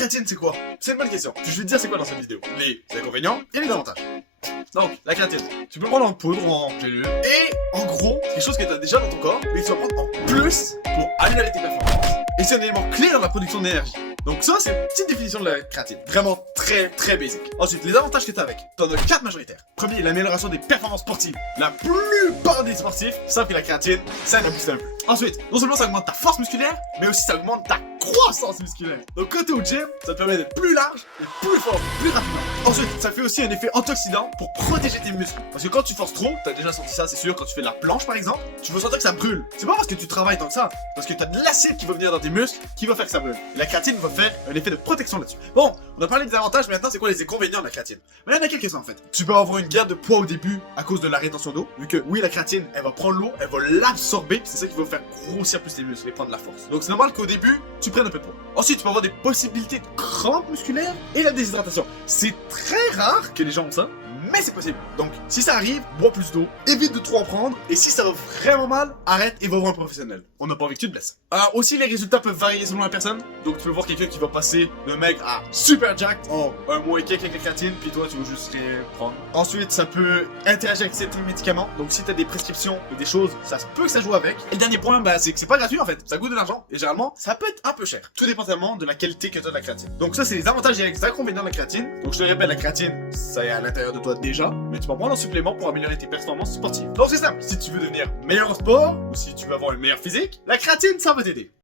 créatine, c'est quoi? C'est une bonne question. Je vais te dire c'est quoi dans cette vidéo. Les inconvénients et les avantages. Donc, la créatine, tu peux le prendre en poudre ou en gélule. Et en gros, c'est quelque chose que tu as déjà dans ton corps, mais que tu vas prendre en plus pour améliorer tes performances. Et c'est un élément clé dans la production d'énergie. Donc ça, c'est une petite définition de la créatine. Vraiment très basique. Ensuite, les avantages que tu as avec. Tu en as 4 majoritaires. Premier, l'amélioration des performances sportives. La plupart des sportifs savent que la créatine, ça aide à booster un peu. Ensuite, non seulement ça augmente ta force musculaire, mais aussi ça augmente ta croissance musculaire. Donc quand tu es au gym, ça te permet d'être plus large, et plus fort, plus rapidement. Ensuite, ça fait aussi un effet antioxydant pour protéger tes muscles. Parce que quand tu forces trop, t'as déjà senti ça, c'est sûr, quand tu fais de la planche par exemple, tu vas sentir que ça brûle. C'est pas parce que tu travailles tant que ça, parce que t'as de l'acide qui va venir dans tes muscles qui va faire que ça brûle. Et la créatine va faire un effet de protection là-dessus. Bon, on a parlé des avantages, mais maintenant c'est quoi les inconvénients de la créatine? Mais il y en a quelques-uns en fait. Tu peux avoir une gaine de poids au début à cause de la rétention d'eau, vu que oui, la créatine, elle va prendre l'eau, elle va l'absorber, c'est ça qui va faire grossir plus tes muscles et prendre de la force. Donc c'est normal qu'au début, tu prennes un peu de poids. Ensuite, tu peux avoir des possibilités de crampes musculaires et la déshydratation. C'est très rare que les gens ont ça, mais c'est possible. Donc, si ça arrive, bois plus d'eau, évite de trop en prendre, et si ça va vraiment mal, arrête et va voir un professionnel. On n'a pas envie que tu te blesses. Alors aussi, les résultats peuvent varier selon la personne. Donc, tu peux voir quelqu'un qui va passer d'un mec à super jacked en un mois et quelques avec la créatine, puis toi, tu vas juste rien prendre. Ensuite, ça peut interagir avec certains médicaments. Donc, si tu as des prescriptions et des choses, ça se peut que ça joue avec. Et le dernier point, bah, c'est que c'est pas gratuit en fait. Ça coûte de l'argent, et généralement, ça peut être un peu cher. Tout dépendamment de la qualité que tu as de la créatine. Donc, ça, c'est les avantages et les inconvénients de la créatine. Donc, je te répète, la créatine, ça est à l'intérieur de toi déjà, mais tu vas prendre un supplément pour améliorer tes performances sportives. Donc c'est simple, si tu veux devenir meilleur en sport, ou si tu veux avoir une meilleure physique, la créatine, ça va t'aider.